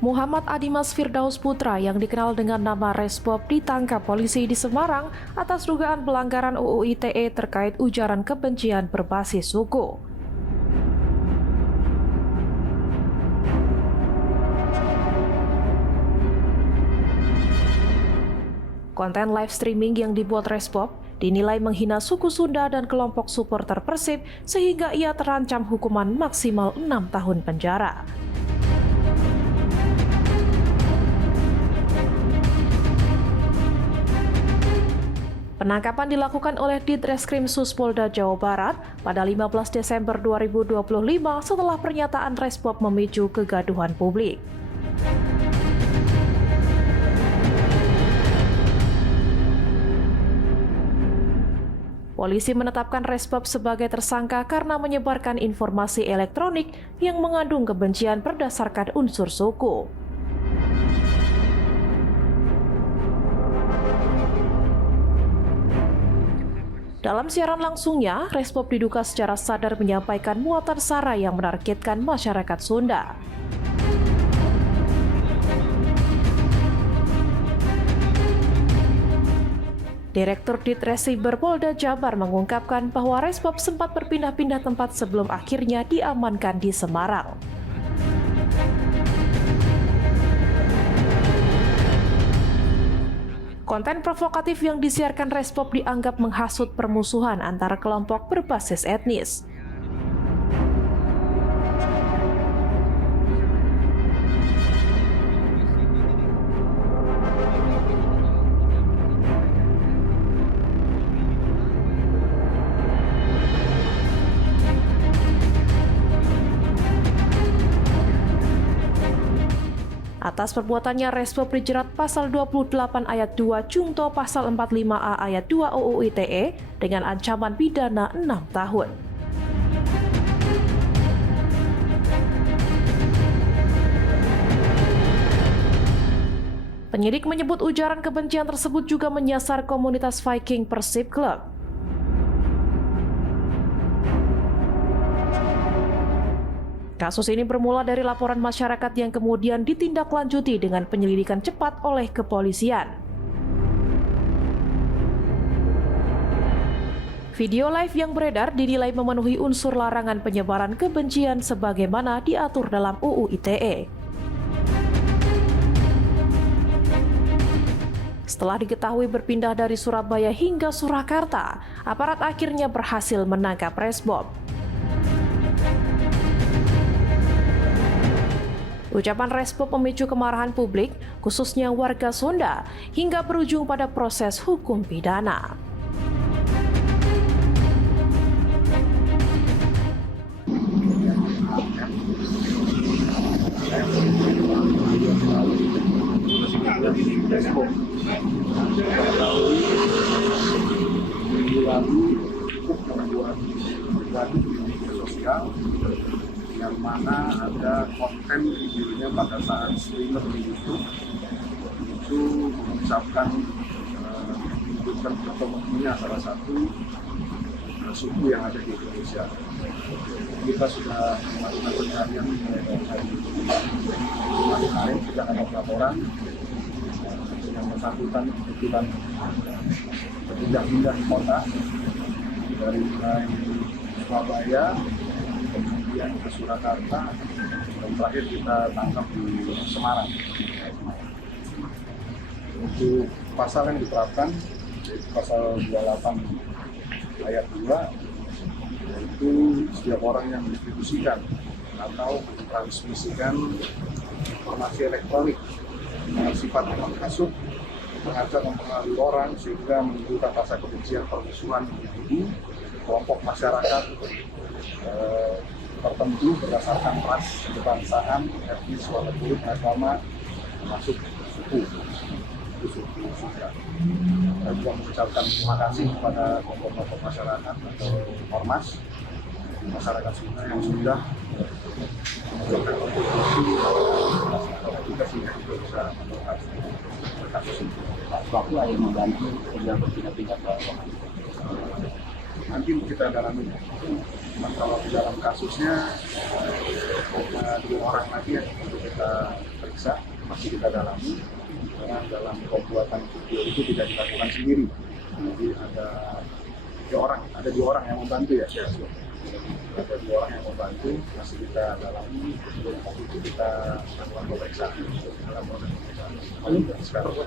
Muhammad Adimas Firdaus Putra yang dikenal dengan nama Resbob ditangkap polisi di Semarang atas dugaan pelanggaran UU ITE terkait ujaran kebencian berbasis suku. Konten live streaming yang dibuat Resbob dinilai menghina suku Sunda dan kelompok supporter Persib sehingga ia terancam hukuman maksimal 6 tahun penjara. Penangkapan dilakukan oleh Ditreskrim Suspolda Jawa Barat pada 15 Desember 2025 setelah pernyataan Resbob memicu kegaduhan publik. Polisi menetapkan Resbob sebagai tersangka karena menyebarkan informasi elektronik yang mengandung kebencian berdasarkan unsur suku. Dalam siaran langsungnya, Resbob diduga secara sadar menyampaikan muatan sara yang menargetkan masyarakat Sunda. Direktur Ditresiber Polda Jabar mengungkapkan bahwa Resbob sempat berpindah-pindah tempat sebelum akhirnya diamankan di Semarang. Konten provokatif yang disiarkan Resbob dianggap menghasut permusuhan antara kelompok berbasis etnis. Atas perbuatannya, Resbob dijerat pasal 28 ayat 2 Jungto pasal 45A ayat 2 UU ITE dengan ancaman pidana 6 tahun. Penyidik menyebut ujaran kebencian tersebut juga menyasar komunitas Viking Persib Club. Kasus ini bermula dari laporan masyarakat yang kemudian ditindaklanjuti dengan penyelidikan cepat oleh kepolisian. Video live yang beredar dinilai memenuhi unsur larangan penyebaran kebencian sebagaimana diatur dalam UU ITE. Setelah diketahui berpindah dari Surabaya hingga Surakarta, aparat akhirnya berhasil menangkap Resbob. Ucapan Resbob memicu kemarahan publik, khususnya warga Sunda, hingga berujung pada proses hukum pidana. Yang mana ada konten videonya pada saat streamer di YouTube itu mengucapkan menunjukkan foto-fotonya salah satu suku yang ada di Indonesia. Kita sudah melakukan pencarian dari hari kemarin sudah ada laporan yang bersangkutan kebetulan berpindah-pindah kota dari Surabaya kemudian ke Surakarta, dan terakhir kita tangkap di Semarang. Untuk pasal yang diterapkan, yaitu pasal 28 ayat 2, yaitu setiap orang yang mendistribusikan atau mentransmisikan informasi elektronik dengan sifat menghasut, mengajak mempengaruhi orang sehingga menimbulkan rasa kebencian, permusuhan individu, kelompok masyarakat tertentu berdasarkan ras, kebangsaan, etnis, warna kulit, agama, termasuk suku Sunda. Saya juga mengucapkan terima kasih kepada kelompok-kelompok masyarakat atau ormas masyarakat Sunda yang sudah memberikan kontribusi kita sehingga kita bisa mengungkap kasus ini. Waktu yang membantu kerja berpindah-pindah ke lokasi. Nanti kita dalami. Kalau di dalam kasusnya 2 orang lagi yang untuk kita periksa, masih kita dalami. Karena dalam pembuatan video itu tidak dilakukan sendiri. Jadi ada 2 orang yang membantu ya. Ada 2 orang yang membantu, masih kita dalami. Waktu itu kita lakukan pemeriksaan. Sekarang